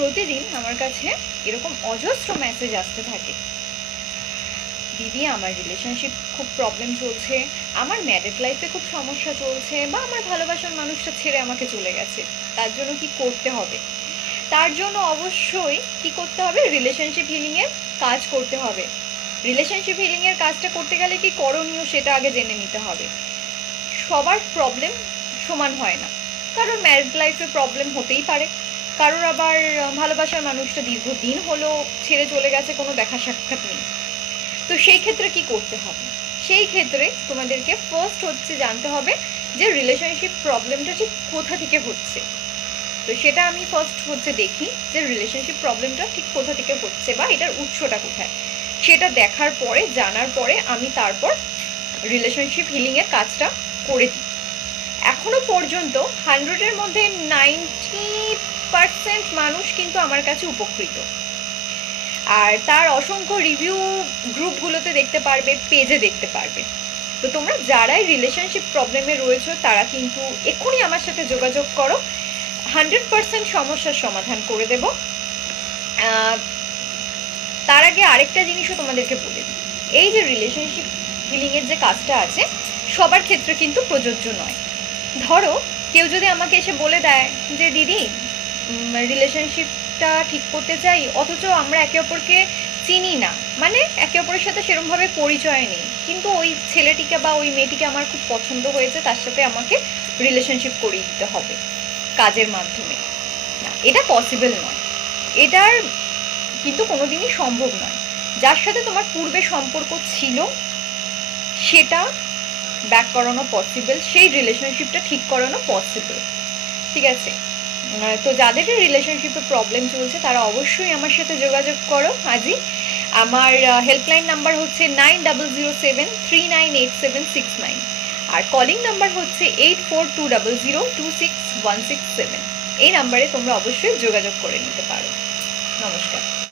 প্রতিদিন আমার কাছে এরকম অজস্র মেসেজ আসতে থাকে, দিদি আমার রিলেশনশিপ খুব প্রবলেম চলছে, আমার ম্যারিড লাইফে খুব সমস্যা চলছে, বা আমার ভালোবাসার মানুষটা ছেড়ে আমাকে চলে গেছে, তার জন্য কি করতে হবে? তার জন্য অবশ্যই কি করতে হবে? রিলেশনশিপ হিলিংয়ের কাজ করতে হবে। রিলেশনশিপ হিলিংয়ের কাজটা করতে গেলে কি করণীয় সেটা আগে জেনে নিতে হবে। সবার প্রবলেম সমান হয় না, কারণ ম্যারিড লাইফে প্রবলেম হতেই পারে, কারোর আবার ভালোবাসার মানুষটা দীর্ঘদিন হলো ছেড়ে চলে গেছে, কোনো দেখা সাক্ষাৎ নেই। তো সেই ক্ষেত্রে কি করতে হবে? সেই ক্ষেত্রে তোমাদেরকে ফার্স্ট হচ্ছে জানতে হবে যে রিলেশনশিপ প্রবলেমটা ঠিক কোথা থেকে হচ্ছে। তো সেটা আমি ফার্স্ট হচ্ছে দেখি যে রিলেশনশিপ প্রবলেমটা ঠিক কোথা থেকে হচ্ছে বা এটার উৎসটা কোথায়। সেটা দেখার পরে, জানার পরে আমি তারপর রিলেশনশিপ হিলিংয়ের কাজটা করে দিই। এখনো পর্যন্ত 100-এর মধ্যে 90% মানুষ কিন্তু আমার কাছে উপকৃত। আর তার অসংখ্য রিভিউ গ্রুপগুলোতে দেখতে পারবে, পেজে দেখতে পারবে। তো তোমরা যারাই রিলেশনশিপ প্রবলেমে রয়েছো তারা কিন্তু এক্ষুনি আমার সাথে যোগাযোগ করো, 100% সমস্যার সমাধান করে দেব। তার আগে আরেকটা জিনিসও তোমাদেরকে বলে দিই, এই যে রিলেশনশিপ হিলিংয়ের যে কাজটা আছে সবার ক্ষেত্রে কিন্তু প্রযোজ্য নয়। ধরো কেউ যদি আমাকে এসে বলে দেয় যে দিদি রিলেশনশিপটা ঠিক করতে চাই, অথচ আমরা একে অপরকে চিনি না, মানে একে অপরের সাথে সেরকমভাবে পরিচয় নেই, কিন্তু ওই ছেলেটিকে বা ওই মেয়েটিকে আমার খুব পছন্দ হয়েছে, তার সাথে আমাকে রিলেশনশিপ করিয়ে দিতে হবে কাজের মাধ্যমে। না, এটা পসিবল নয়, এটার কিন্তু কোনোদিনই সম্ভব নয়। যার সাথে তোমার পূর্বে সম্পর্ক ছিল সেটা ব্যাক করানো পসিবল, সেই রিলেশনশিপটা ঠিক করানো পসিবল, ঠিক আছে? তো যাদের রিলেশনশিপে প্রবলেম চলছে তারা অবশ্যই আমার সাথে যোগাযোগ করো আজই। আমার হেল্পলাইন নাম্বার হচ্ছে 9007398769, আর কলিং নাম্বার হচ্ছে 8420026167। এই নাম্বারে তোমরা অবশ্যই যোগাযোগ করে নিতে পারো। নমস্কার।